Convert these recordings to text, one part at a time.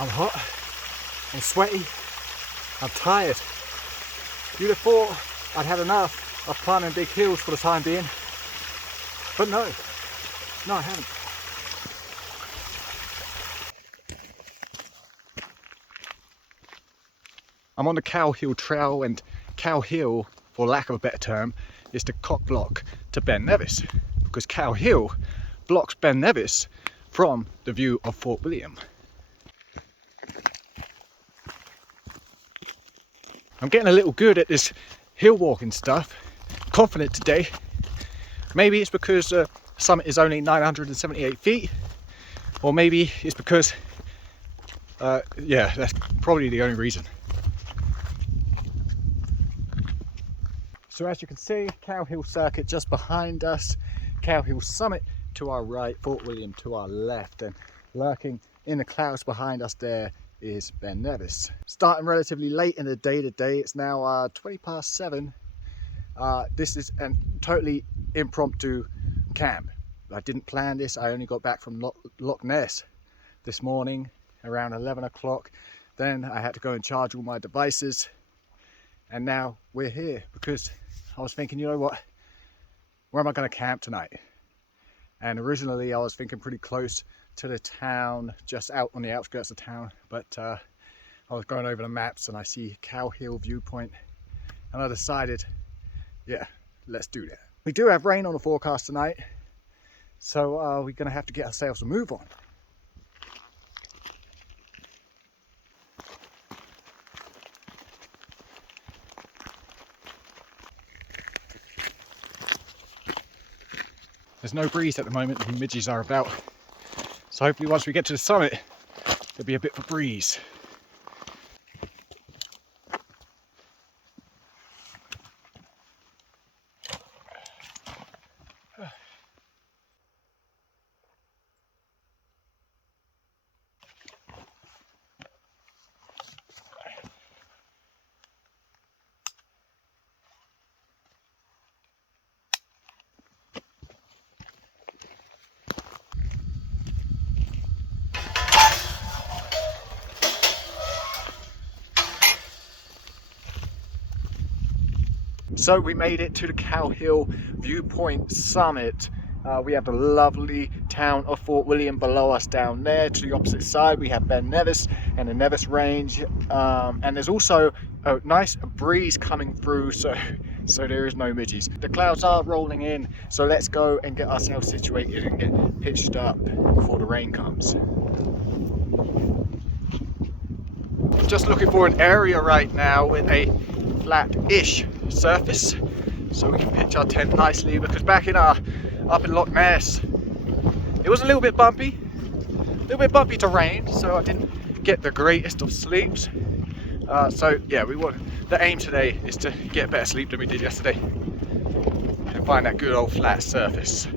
I'm hot, I'm sweaty, I'm tired. You'd have thought I'd had enough of climbing big hills for the time being, but no, I haven't. I'm on the Cow Hill Trail, and Cow Hill, for lack of a better term, is the cock block to Ben Nevis, because Cow Hill blocks Ben Nevis from the view of Fort William. I'm getting a little good at this hill walking stuff, confident today. Maybe it's because the summit is only 978 feet, or maybe it's because, yeah, that's probably the only reason. So as you can see, Cow Hill Circuit just behind us, Cow Hill Summit to our right, Fort William to our left, and lurking in the clouds behind us there is Ben Nevis. Starting relatively late in the day today, it's now 20 past 7. This is a totally impromptu camp. I didn't plan this. I only got back from Loch Ness this morning around 11 o'clock. Then I had to go and charge all my devices, and now we're here because I was thinking, you know what, where am I going to camp tonight? And originally I was thinking pretty close to the town, just out on the outskirts of town, but I was going over the maps and I see Cow Hill Viewpoint, and I decided, yeah, let's do that. We do have rain on the forecast tonight, so we're going to have to get ourselves a move on. There's no breeze at the moment, the midges are about. So hopefully once we get to the summit, there'll be a bit of a breeze. So we made it to the Cow Hill Viewpoint Summit. We have the lovely town of Fort William below us down there. To the opposite side we have Ben Nevis and the Nevis Range, and there's also a nice breeze coming through, so there is no midges. The clouds are rolling in, so let's go and get ourselves situated and get pitched up before the rain comes. Just looking for an area right now with a flat-ish surface so we can pitch our tent nicely, because back in up in Loch Ness it was a little bit bumpy terrain, so I didn't get the greatest of sleeps. So yeah, the aim today is to get better sleep than we did yesterday and find that good old flat surface. I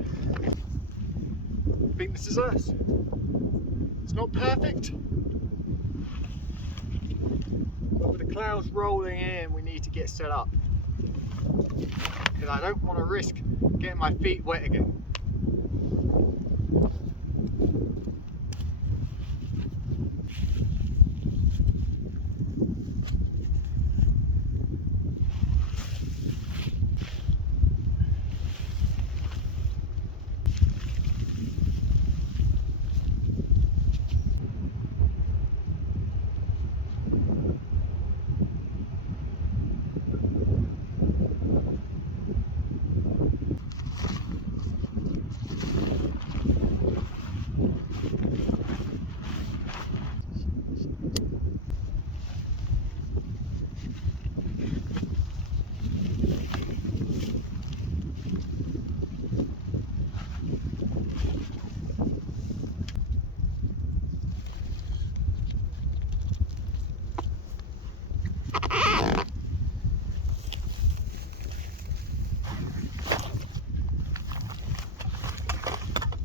think this is us. It's not perfect, but with the clouds rolling in we need to get set up, because I don't want to risk getting my feet wet again.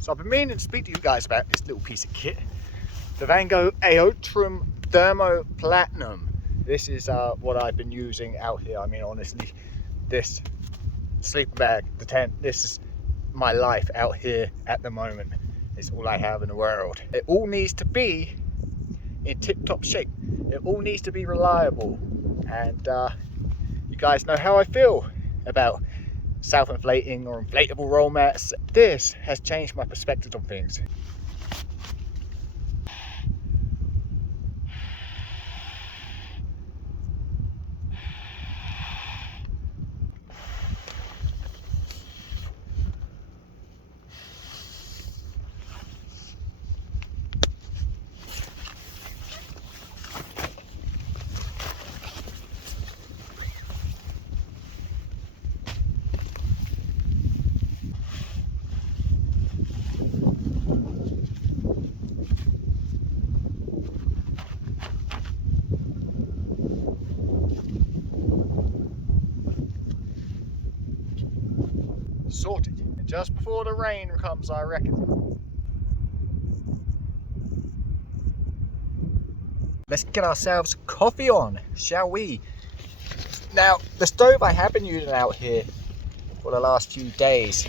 So I've been meaning to speak to you guys about this little piece of kit, the Vango Aotrum Thermo Platinum. This is what I've been using out here. I mean, honestly, this sleeping bag, the tent, this is my life out here at the moment. It's all I have in the world. It all needs to be in tip-top shape. It all needs to be reliable, and you guys know how I feel about self-inflating or inflatable roll mats. This has changed my perspective on things. Sorted. And just before the rain comes, I reckon. Let's get ourselves coffee on, shall we? Now, the stove I have been using out here for the last few days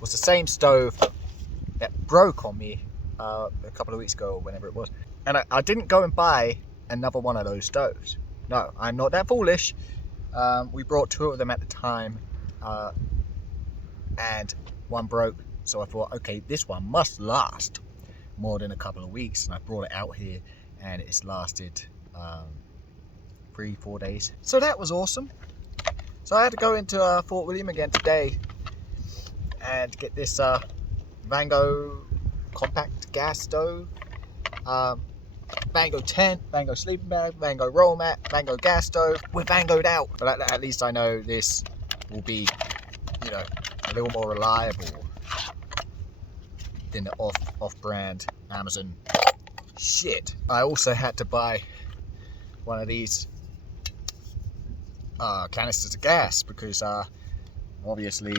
was the same stove that broke on me a couple of weeks ago, or whenever it was. And I didn't go and buy another one of those stoves. No, I'm not that foolish. We brought two of them at the time. And one broke, so I thought, okay, this one must last more than a couple of weeks, and I brought it out here and it's lasted 3-4 days, so that was awesome. So I had to go into Fort William again today and get this Vango compact gas stove, Vango tent, Vango sleeping bag, Vango roll mat, Vango gas stove. We're Vangoed out, but at least I know this will be, you know, a little more reliable than the off-brand Amazon shit. I also had to buy one of these canisters of gas because obviously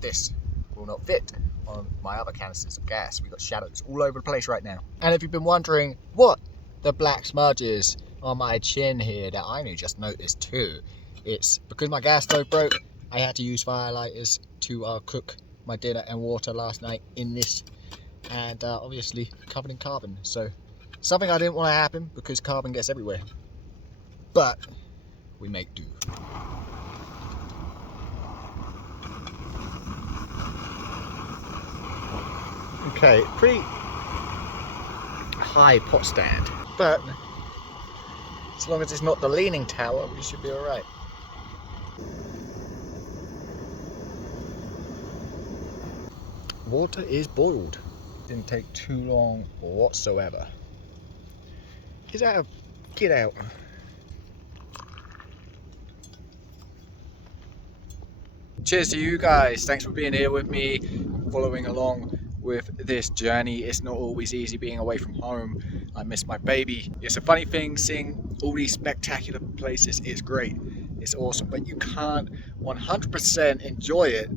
this will not fit on my other canisters of gas. We've got shadows all over the place right now. And if you've been wondering what the black smudge is on my chin here that I only just noticed too, it's because my gas stove broke. I had to use firelighters to cook my dinner and water last night in this, and obviously covered in carbon. So something I didn't want to happen because carbon gets everywhere, but we make do. Okay, pretty high pot stand, but as long as it's not the leaning tower, we should be all right. Water is boiled. Didn't take too long whatsoever. Get out. Cheers to you guys. Thanks for being here with me, following along with this journey. It's not always easy being away from home. I miss my baby. It's a funny thing seeing all these spectacular places. It's great. It's awesome, but you can't 100% enjoy it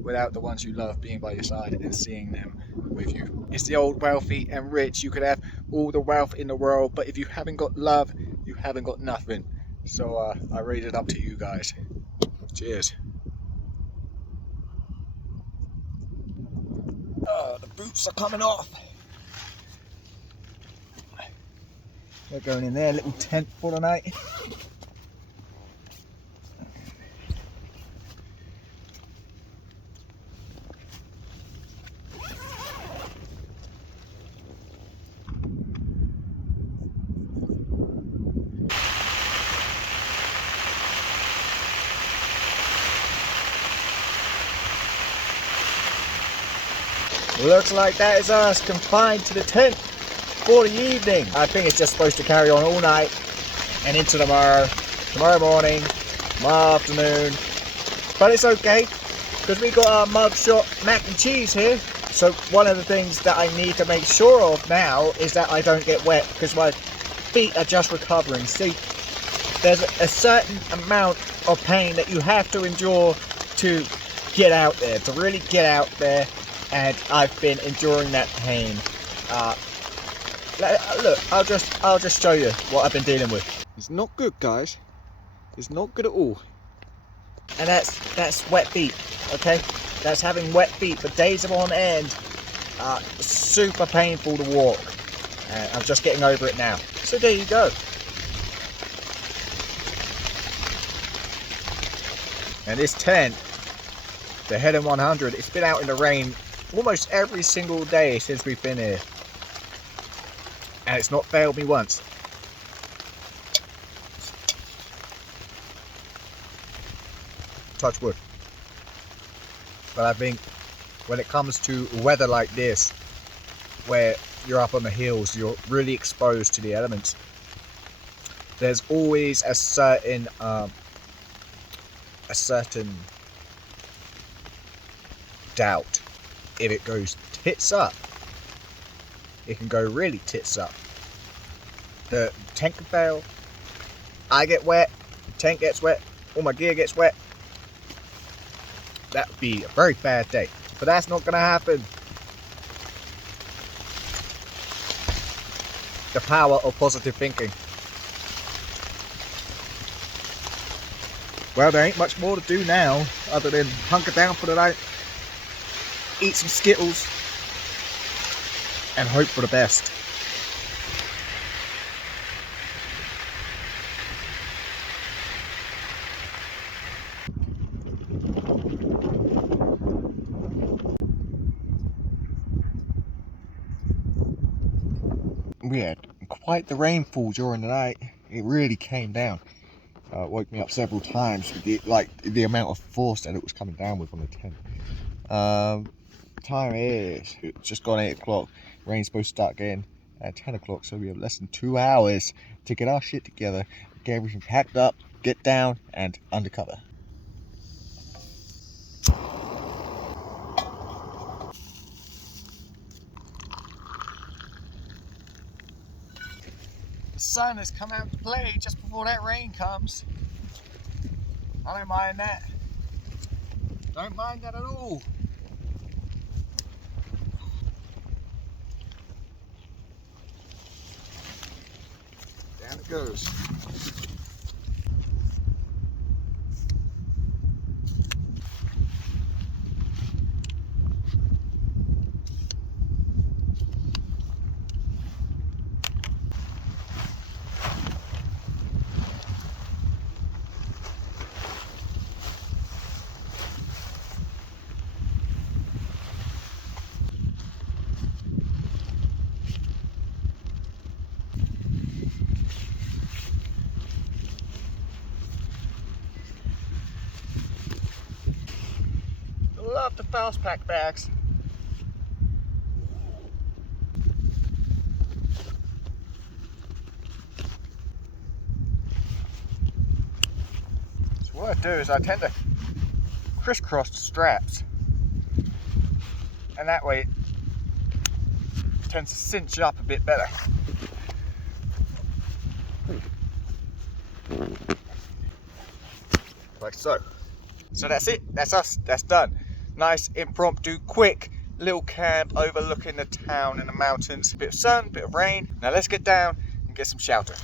without the ones you love being by your side and seeing them with you. It's the old wealthy and rich. You could have all the wealth in the world, but if you haven't got love, you haven't got nothing. So I raise it up to you guys. Cheers. The boots are coming off. We're going in there, little tent for the night. Looks like that is us confined to the tent for the evening. I think it's just supposed to carry on all night and into tomorrow morning, tomorrow afternoon. But it's okay because we got our mugshot mac and cheese here. So one of the things that I need to make sure of now is that I don't get wet because my feet are just recovering. See, there's a certain amount of pain that you have to endure to get out there, to really get out there. And I've been enduring that pain. Look, I'll just show you what I've been dealing with. It's not good, guys. It's not good at all. And that's wet feet, okay? That's having wet feet for days on end. Super painful to walk. and I'm just getting over it now. So there you go. And this tent, the Heddon 100, it's been out in the rain almost every single day since we've been here, and it's not failed me once. Touch wood. But I think when it comes to weather like this, where you're up on the hills, you're really exposed to the elements, there's always a certain doubt. If it goes tits up, it can go really tits up. The tent can fail, I get wet, the tent gets wet, all my gear gets wet. That would be a very bad day, but that's not going to happen. The power of positive thinking. Well, there ain't much more to do now other than hunker down for the night, eat some Skittles, and hope for the best. We had quite the rainfall during the night. It really came down. It woke me up several times with the amount of force that it was coming down with on the tent. Time is, it's just gone 8 o'clock. Rain's supposed to start again at 10 o'clock, so we have less than 2 hours to get our shit together, get everything packed up, get down and under cover. The sun has come out to play just before that rain comes. I don't mind that. Don't mind that at all. Down it goes. Love the fast pack bags. So what I do is I tend to crisscross the straps, and that way it tends to cinch up a bit better. Like so. So that's it, that's us, that's done. Nice, impromptu, quick little camp overlooking the town and the mountains. A bit of sun, a bit of rain. Now let's get down and get some shelter.